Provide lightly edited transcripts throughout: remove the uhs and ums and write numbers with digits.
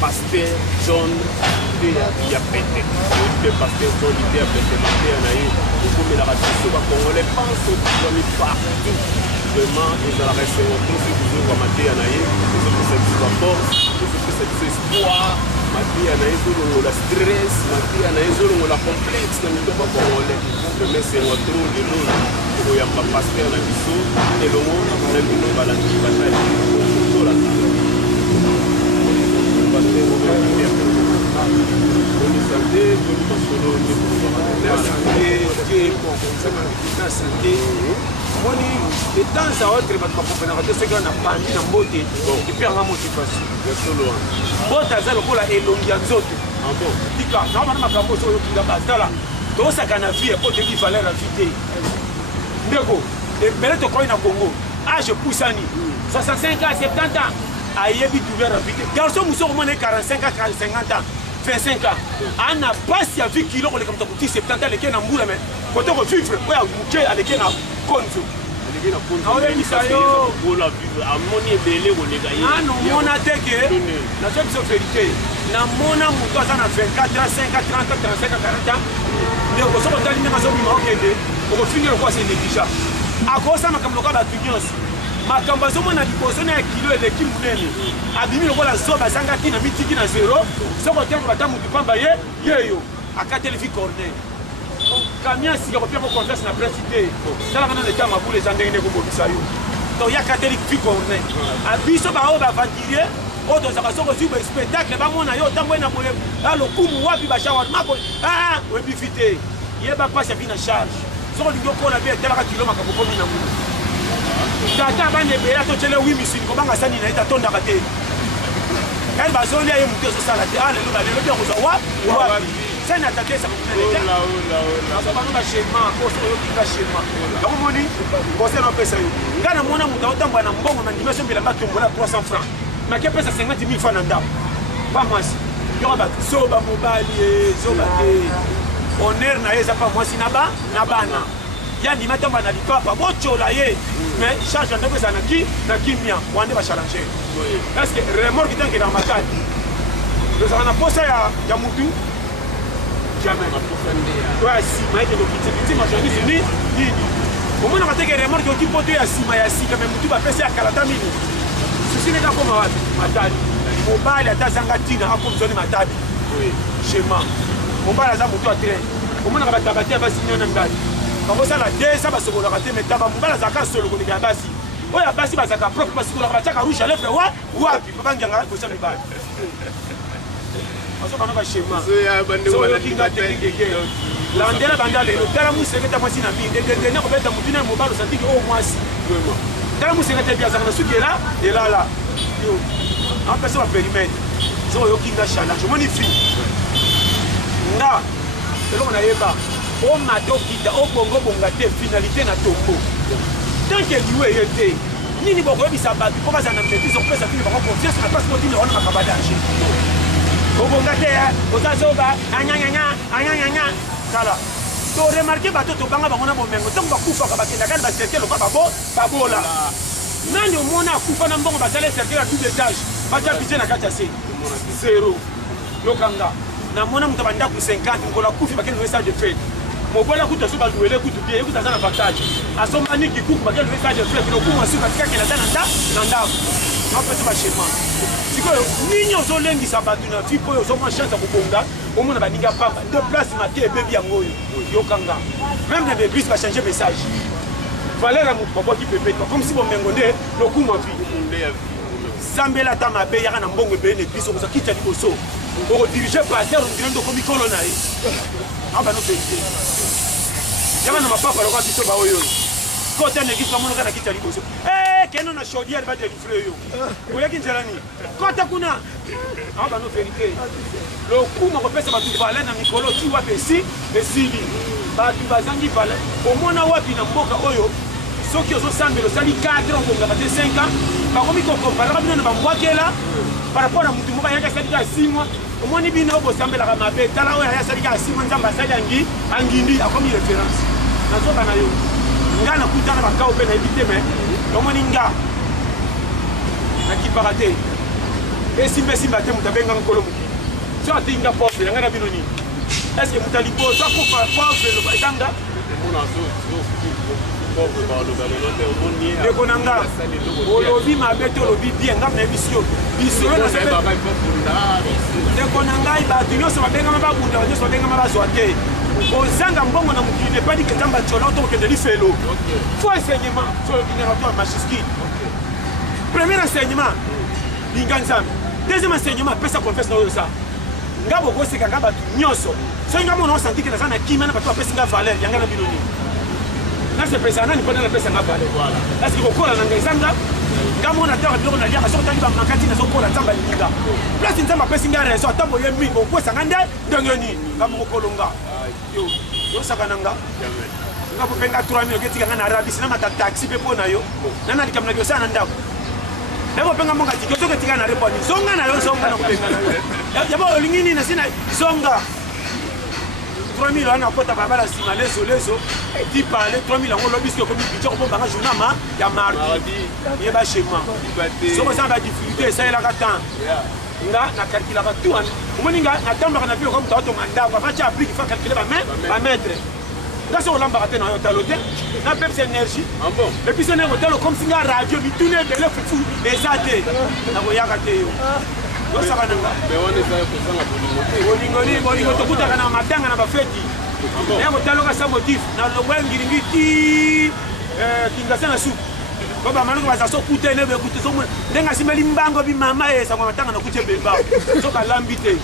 Pasteur John Idea Pété. Pasteur John Idea Pété. Comme la radio congolais pense aux partout. Vraiment, ils ont resté au tout ce que vous avez dit. Ils ont fait cette force, ils ont fait cet espoir. Ils ont la stress, ils ont la complexe. Ils ont pas congolais. Mais c'est notre rôle de nous. Il y a un pasteur dans le sous et le monde, on a vu nos balances de bataille. de temps à autre, c'est qu'on a pandi dans beauté et puis en motivation. Beauté, c'est le coup là et l'ongianzote. Tika, normalement, ma promotion est là-bas. Dans sa canavie, pour te dire qu'il fallait la vité. Ndeko, et Belé te croit dans Congo. Âge poussani, 65 ans, 70 ans. Ayebi d'ouvert la vité. Garçon, nous sommes 45 ans, 50 ans. 25 ans. On n'a pas si à 8 kilos, on est comme ça, 70 ans, les gens ont boule, mais quand on vivre, on a bouquet avec les gens konzo. On a mis ça yo. On a vu à mon belé on les gagne. Ah non, on a dégué. La seule vérité. Na mona muto ça na 24 ans, 50, 30, 35, 40 ans. Mais on se retrouve dans maison mi okende. On finir quoi c'est négligeable. À cause ça makam loka ba tunyos. Makamba zo mona liposo na kilo et l'équipe munene. Abimi lokola zoba sanga tina mitiki na zéro. Soko tempo batamu pamba ye yeyo. Akatele fi corner. Camion si on peut me converser na principe. Dans la manane temps ma boule les andene ko bobisa yo. Donc ya kateli fi corner. Abiso ba o ba ventilier. O do saka soko si spectacle ba mona yo tango na mole. La lokumu wapi ba shawa mako. Ah, we bifite. Yeba passe à na charge. Soko lingo ko na be tala kilo makako ko mina mu. Tata bande be ya to tele 8 misini ko banga sani na ita tonda kate. Elle va zoner à monter sur ça la terre. Alléluia, alléluia, on va voir. C'est une attaque, ça va vous faire. Ça va nous chez moi, on va chez moi. Vous moni, conseil on peut ça. Quand on a monté autant on a bon on a dimension de la batte on a 300 francs. Mais qui pèse 50 000 francs dans pas moi. Il y aura zoba mobile, zoba on est na eza pas moi si naba nabana. Yani matamba na lipapa bocho la ye mais charge en devait sanaki na kimia wande va challenger est-ce que remorque tant que dans ma carte nous avons posé ya mutu jamais ouais si mais de petit marchandise ni au moins on va te que remorque qui pote ya si quand même mutu va passer à 40 minutes ceci n'est pas comme wapi matadi mobile ata zanga tina hapo mzoni matadi oui schéma mobile za mutu a train au moins on va tabater va signer na ngadi. Quand ça la deux ça va se voler rater mais d'abord mon bala zaka solo ko ndika basi oya basi ba zaka propre parce que la bataka rouge à lèvres wa papa nganga ko ça me ba aso kana ba schéma so yo kinga technique la ndela bandale le tala mu seketa mwasi na mi de ne ko beta mutuna mo balo santi ko mwasi vraiment tala mu seketa bien zaka na suki là et là yo en personne va périmètre so yo kinga chala je m'onifie na selon na yeba o matokita o bongo bonga te finalité na tombo tant que liwe yete nini boko bisa batu ko bazana maîtrise on peut ça finir par confiance na place motine on makaba danger o bonga te o zazoba anya kala to remarquer bato to banga bangona bomengo donc bakufa ka bakenda kana bacercle lo babola nani omona kufa na mbongo basale cercle à double étage bacha pitié na kati ya zéro lokanga na mona mutabanda ku 50 ngola kufi bakenda message de fête mobola kuta so baluele kutu bien ekuta za na partage asomba niki kuku bakenda message de fête lokumu asuka kaka na nda na pesa ba schéma siko ninyo zo lengi sabatu na fipo yo zo chance ko bonga omona baninga pamba de place maté bebi yango yo kanga même les bébés va changer message valeur à mon papa qui peut comme si bon mengonde lokumu api Zambela ta mabe yaka na mbongo be ne biso ko kita liboso. Ko diriger passer on dirait ko mikolo na yi. Aba no pente. Yaka na mapapa lo ka biso ba oyo. Ko tane gisa mono kana kita liboso. Keno na chaudière ba de livrer yo. Ko yaki njalani. Ko ta kuna. Aba no pente. Le kuma ko pesa ba tu vale na mikolo ti wa pesi, besili. Ba tu bazangi vale. Au mona wapi na mboka oyo. Soki ozo sambelo sali 4 ans ko ngaka 5 ans. Ba komi ko compara ba bino na ba mwakela. Par rapport à mutu moba yaka sali ka 6 mois. Omoni bino bo sambela ka mabe. Tala oyo ya sali ka 6 mois nzamba sali angi angindi akomi référence. Nazo bana yo. Nga na kutana ba ka ope na ebite me. Omoni nga. Na ki parate. Esimbe simba te mutabenga nkolo muki. So atinga pauvre nga na bino ni. Est-ce que mutalipo so ko pauvre lo ba tanga? Mona Dekonanga, olobi mabeto olobi bien ngam na bisio. Bisio na sebe. Dekonanga ibatu nyoso mabenga mababunda nyoso mabenga mabazwate. Ozanga mbongo na mukine pas dit que tamba chola to ke deli felo. Faut enseignement sur le générateur machiski. Premier enseignement linganzam. Deuxième enseignement pesa confesse na ça. Ngabo ko seka ngaba nyoso. So ngamo no senti que na sana kimana ba to pesa nga valeur yanga na biloni. Là c'est président ni pendant la pesa nga valeur. Voilà. Est-ce que ko la ngazanga ngamo na tawa biloko na lia so tangi ba makati na so ko la tamba linga. Place nzamba pesa nga reso tambo ye mi ko sanga nde ndongeni ngamo ko longa. Yo sakananga. Jamais. Ngabo penga 3000 ke tika na Arabi sina mata taxi pe pona yo. Nana likamna yo sana ndako. Lebo penga monga tiko to ke tika na reponi. Zonga na yo zonga na kupenga na yo. Yabo lingini na sina zonga. 3000 ana kota babala sima leso ti parler 3000 ngo lobisque comme budget ko banga journama ya mardi. Yeba chez moi. So ko ça va difficulté ça la katan. Nga na calculer ba tout an. Moninga na tamba kana bio comme tato manda ko fa cha applique fa calculer ba mettre. Nga so lamba ka tena yo talote. Na pepsi énergie. Ah bon. Et puis c'est un hôtel comme si nga radio bi tourner de le fou des até. Na ko yaka te yo. Yo sakananga. Mais on est ça pour nous. Bolingo to kutaka na matanga na ba feti. Na hôtel ka sa motif na lobwa ngiringiti kinga sana soup. Baba manuko bazaso kuta ne be kuta so ndenga simeli mbango bi mama esa kwa matanga na kuche bemba. So ka lambite.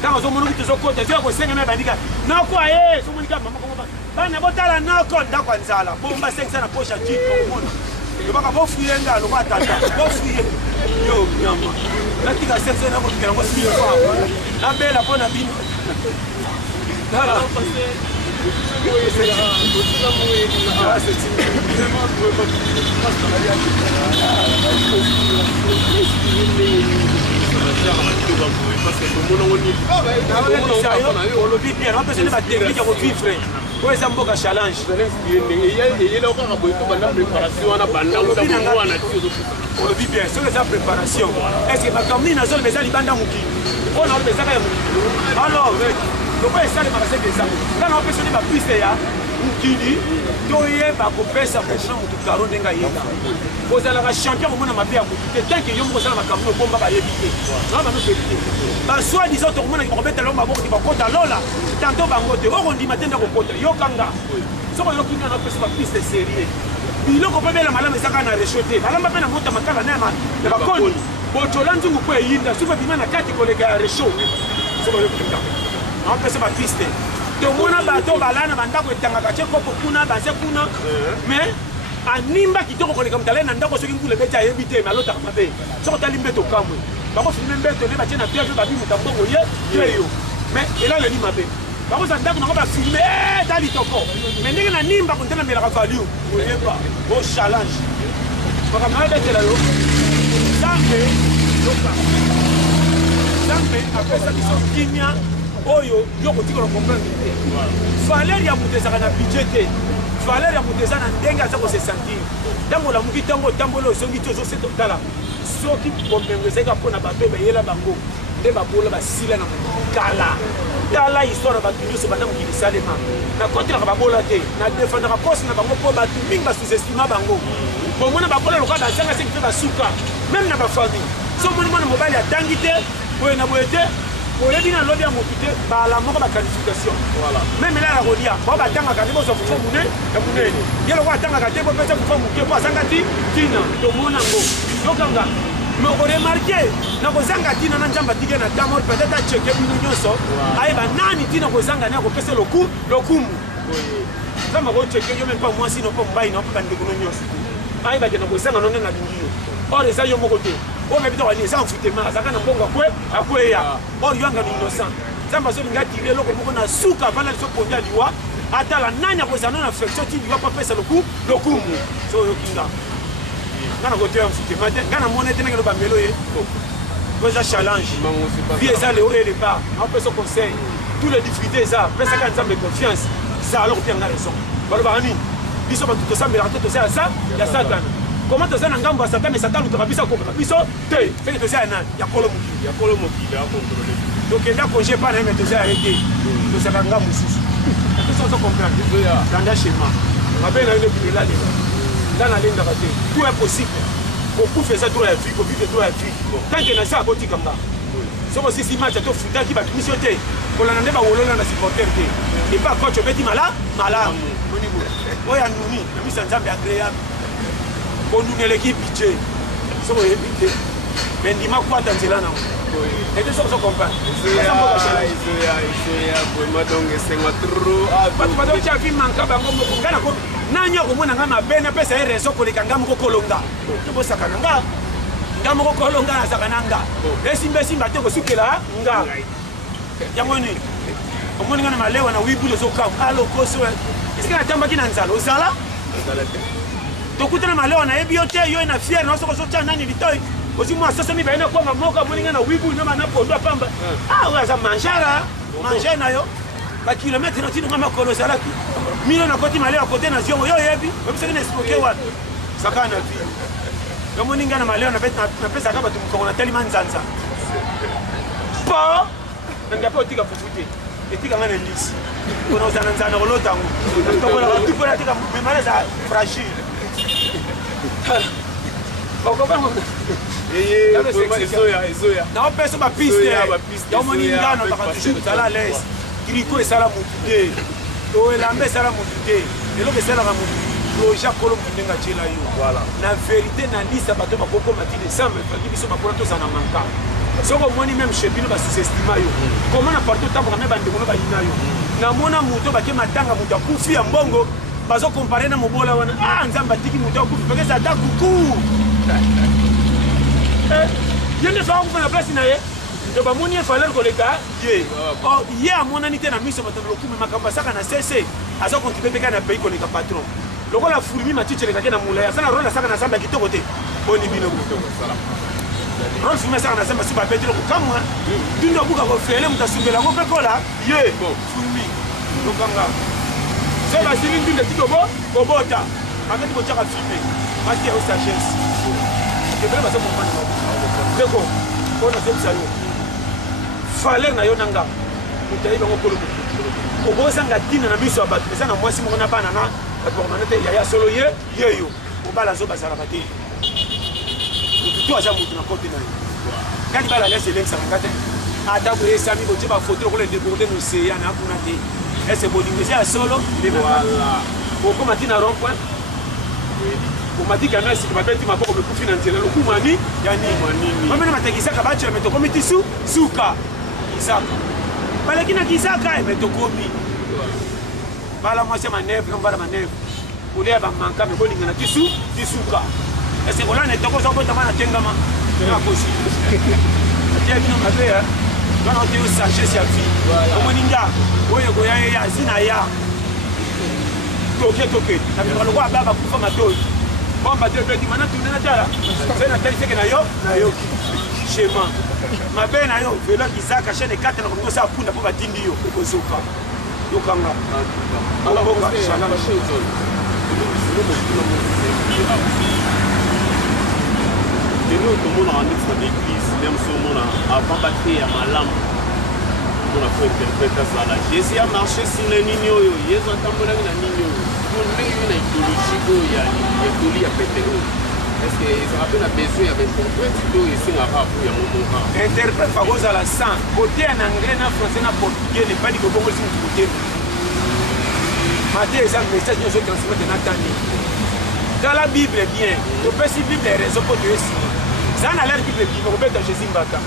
Tango so monuko so kota so ko senga na bandika. Na kwa so monika mama ko bana botala na ko ndakwa nzala. Bomba 500 na posha jit ko mona. Yo baka bofuye ngalo kwa tata. Bofuye. Yo nyama. Natika 500 na ko kira ngo si kwa. Na bela pona bino. Dala. Pourquoi ça les magasins des amis? Quand on peut se dire piste ya, mukili, toye ba ko pesa président mutu karo ndenga yeka. Poza la champion ko mona mabia mutu. Tant que yomo sala makamno bomba ba yebite. Na ba no pebite. Ba soit disant to mona ko beta lomba boko ba kota lola. Tanto bango te o ndi matenda ko kota. Yo kanga. Soko yo kinga na pesa ba piste sérieux. Biloko pe bela malama saka na rechoter. Malama pe na mota makala na ma. Ba koni. Botola nzungu ko yinda. Suba bimana kati ko lega rechaud. Soko yo kinga. On peut se battre. Tout le monde a battu balana bandako etangaka cheko kuna base kuna mais animba kitoko koleka mutale na ndako soki ngule beta yebite mais alota mabe soko tali mbeto kamwe bako filme mbeto ne batie na tv ba bimu tambongo ye yo mais ela le ni mabe bako sa ndako na ba filme tali toko mais ndenge na nimba ko ntana mela ka value oyeba o challenge baka na bete la yo sambe loka sambe apesa biso kimia oyo yoko tikolo comprendre Valérie a monté ça na budget Valérie a monté ça na ndenga ça ko se sentir tango la muki tango tambolo songi tozo se totala soki bombengo seka pona ba bebe yela bango nde ba bola ba sila na kala tala histoire ba tunyo so bana mukili salema na kontra ba bola te na défendre ba poste na bango po ba tuminga sous-estima bango bon mona ba bola lokada sanga se ba suka même na ba famille so mona mobali atangite boye na boyete pour les bina lobby à monter par la mort de la qualification. Voilà. Même là la rodia, on va attendre à vous faire mouner, et il y a le roi attendre à vous faire mouner pour Sangati, Tina, le Monango. Donc mais oremarke nakozanga ntina na nzambe atike na tamor peut-être acheke bino nyonso ayeba nani ntina kozanga ni akopesa lokumu nzambe akocheke yo même pas mwasi no mpo mobali no mpo bandeko no nyonso ayebake na kozanga no ndenge alingi yo or eza yo moko te oyo mebi tokani eza enfutema azalaka na mbongo akweya or yo anga no innocent nzambe azolinga atire eloko moko na suka avanda liso pondia liwa atala nani akozala na affection ti liwa mpo apesa lokumu so oyokinga nga na kote ya mfutema te nga na mona ete ndenge lobamelo ye po eza challenge vie eza leo e départ aopesa conseil tous les difficultés eza pesaka nzambe confiance za alors otia nga raison balobaka nini biso bato tosambelaka te toza ya satana comment toza na ngambo ya satana me satana lutaka biso akokaka biso te seke toza ya nani ya kolo mokili tokenda congé mpa na ye me toza ya ye te tozaka nga mosusu tosozo comprendre tanda schéma mabe na yo nde bilela lelo nga nalendaka te tout est possible kokufa eza droit ya vie kovivre droit ya vie tanke na se abotikanga soko osisi match atofutaki bakimisi yo te kolanda nde bawolola na supporter te epa coach obeti malamu oyo anuni na miso ya nzambe agréable konuneleki budget soko oyebi te me ndima kwata nzela nango ete soko so comprendre bato batotya vi manka bango moko nga nako nani akomona nga mabe napesa ye raison koleka nga moko kolonga tobosaka na nga moko kolonga nazaka na nga esimbaesimba te kosukela nga yango nini omoni nga na malewa na wibulu ezokamu alokoso esika natambaki na nzala ozala tokutana malewa nayebi yo te yo na fiere na soko ozotya nani litoi ozi mwa sasa mibaye na kwanga moko amoni nga na wibulu na manapondo apamba oyo aza manjara mange na yo bakilometre na tino nga makolo ozalaki mino na koti malewa kote na ziongo yo oyebi obisaki na espoke wana saka na vi omoni nga na malewa napesaka bato mokongo na telima nzanza po nanga mpe otika fufu te etika nga na lisi mpona ozala nzala kolotango tokolaka tupola tika memala eza fragile naopesa bapiste yaomoni ngano baka toujours ozala à l'aise triko esala motu te elamba esala motu te eloko esalaka motu loja kolo motu ndenge atiela yo na vérité na lisa bato bakokoma ti décembre faki biso bakona tozala na manka soki omoni même chez bino basusestima yo komona partout otamboka me bandeko no bayina yo namona moto bake matanga moto akufi ya mbongo bazokompare na mobola wana nzambe atiki moto akufi pekesa ata kuku ye nde faka kufa na place na ye to bamoni ye falere koleka ye amonani te na miso bato na lokume makambo asaka na cc azokontribe peka na pays koleka patron lokola furmi matiti elekaki na molai aza na role asaka na nzambe ya kitoko te boni bino role furmi asaka na nzambe asi babeteli kokamwa ndundo abuka kofele moto asumbela yango mpe kola ye furmi lokanga so basili ndundo eti kobota makati kotiaka filme mati yao sagesse ebele baza komana ndeko mpo nazobisa yo valeur na yo na nga moto ayebi yango kolo obozanga ntina na miso ya bato eza na mwasi moko na bana na bato bakomana te yaya solo ye yo obala zo bazalaka te motu to aza motu na kote na yo kani bala lese elemisaka nga te ata boye esami botie bafoto lokola edeborde noseya na akuna te ese bolingo eza ya solo okoma ntina rond point omati kana esika babeti maboko mekufi na nzela lokumani ya nini bamene batekisaka bacela me tokomi ti suka kisaka baleki na kisaka me tokomi bala mwasi ya manevre ombala manevre kolia bamanka me bolingana ti suka ese kolana etoko ozobotama na tengama nakosi atia bino mabe wana ote yo sagesse ya vie omoni nga oyo ekoya ye ya zina ya toke na binoka lokola baba kufa matoi bomba te beti mana tu nena tala fena tali seke na yo schéma mabe na yo velo kizaka chaîne 4 na kongo sa punda po batindi yo kozoka yokanga ala boka shala ba shezo deno to mona en l'église même so mona avant battre ya malamu mona faire interprétation à la Jésus a marché sur les nino yo yezo atambola na nino ndenge na idéologie oyo ya toli ya petero est-ce que ezalaka mpe na besoin ya bainterprète to esengaka po ya momoka interprète bakozala 100 kote ya na anglais na français na portugais lepadi kobongolisi motu kote mate eza message nyonso transmettre na tani tala bible bien topesi bible raison mpo toyesinga ça n'a l'air qu'il est pour mettre Jésus Mbata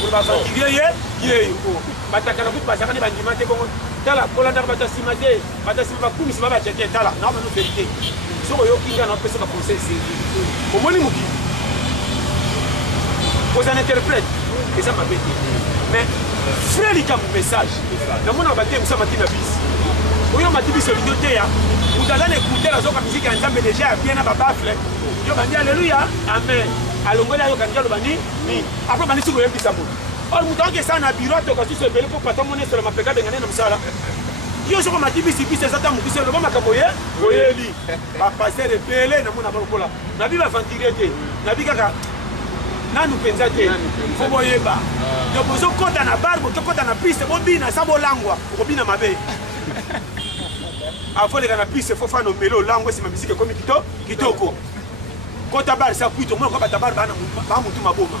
pour ma fatiguer bataka na kutu bazaka ne bandima te bongo tala kolanda batasima te batasima bakumi siba bacheke tala na ba no vérité soko yo kinga na pesa ba conseil c'est au moni muki aux en interprète et ça m'a bêté mais frère likam message na mona baté musa matina bis oyo matibi so vidéo te ya utazana écouter la zoka musique en Nzambe déjà bien na ba bafle yo bandi alléluia amen alongola yo kanjalo bani ni après bani siko yebisa mo or mutango ke sana biro to kasi so bele po patomone sur ma peka bengane na musala yo soko matibi sibi c'est ça ta mukise lo ba kaboye oyeli ba passer repele na mona balokola na bi ba ventire te na bi kaka nanu penza te fo boyeba yo bozo kota na barbo to kota na piste bo bina sabo langwa ko bina mabe afole kana piste fo fano melo langwa si mabisike komi kitoko kota bar sa kuito mona ko bata bar bana ba mutu maboma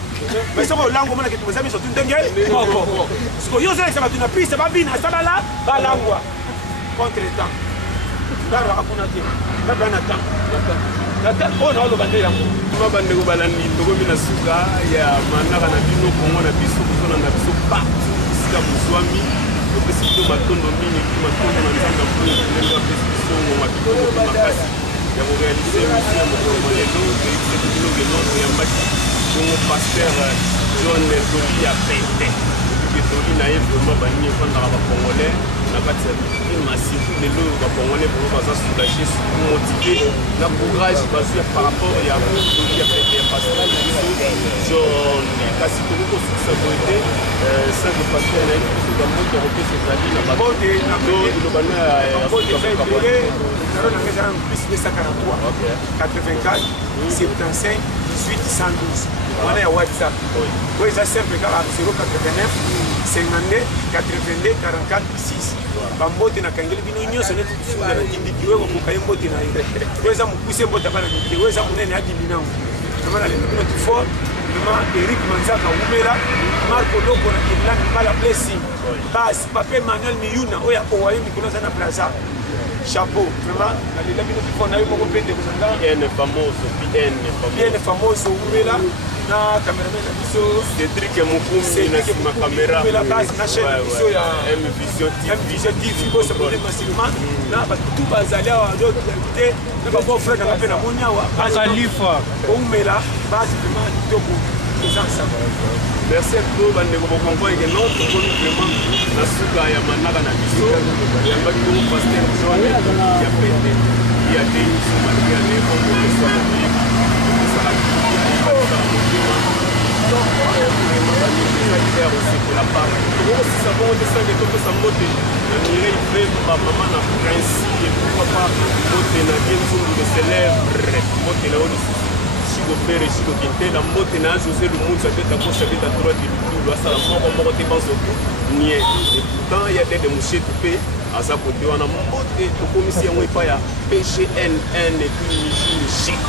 mais soko langwa mona kitu mzami so tundenge koko sko yo zela sa tuna piste ba bina sabala ba langwa contre temps daro akuna te ba bana temps oh non le bandé yango ma bande ko balandi ndoko mina suka ya manaka na bino kongo na biso kuzona na biso pa sika muswami ko pesito matondo mini matondo na nzanga ko ndenga pesito ngoma bitondo makasi ya ko réaliser mission mo ko lelo ke c'est le nom ya mbaki kongo pasteur John Doli ya pente ke Doli na ye vraiment bani fanda ba congolais na kati ya massif lelo ba congolais pour baza soulager motiver na courage basé par rapport ya Doli ya pente ya pasteur John kasi ko sa beauté cinq pasteur na ye ko moto ko se zali na ba bote na do bana ya ko na ngeza plus de 143 84 75 18 112 wana ya WhatsApp oui ça simple car 089 52 82 44 6 bambote na kangeli bino nyonso neti kufunda na kindiki wewe ko kaye mbote na ile weza mukuse mbota bana kindiki weza munene hadi binango kama le bino tifo ma Eric Manzaka Umela Marco Loco na Kiblan Mala Blessing bas Pape Manuel Miyuna oya ko wayi mikolo sana plaza chapeau vraiment na lila bino tifo na yo moko pende kozanga bien famoso Umela na cameraman na biso Cédric Mukumi na caméra la base na chaîne biso ya M-Vision TV ko se bonne massivement na ba tout bazali wa d'autres invités na ba bon frère na pena monia wa Khalifa Umela base vraiment kitoko ça merci to bande ko kongo ke non to ko vraiment na suka ya manaka na biso ya ba ko pasteur John ya pete ya de somalia ne ko ko ça la part aussi ça bon de ça que tout ça moté il fait ma maman na principe pourquoi pas moté na bien de célèbre moté na oli Chico Pere Chico Kinte la moté na José le monde ça peut ta gauche peut ta droite du tout là ça la mort te pense ni et pourtant il y a des mouchés toupé à sa côté on a moté to commission on pas ya PGNN et puis chic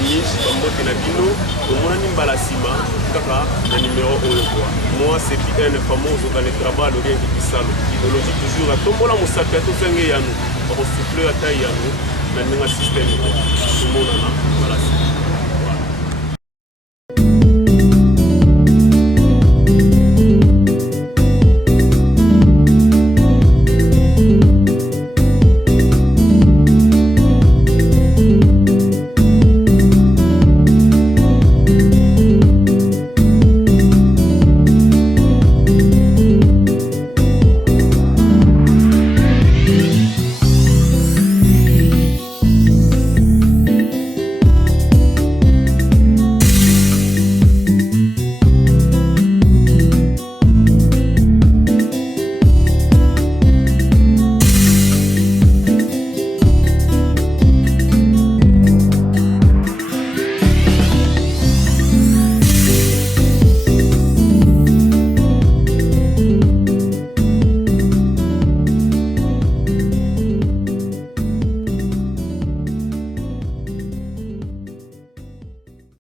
bamote na bino omona nimbala sima kaka na numéro oyo kwa moi c'est bien famoso dans le travail le rien qui salo idéologie toujours atombola mosapi atosenge yano bakosouffle ata yano na ninga système tomonana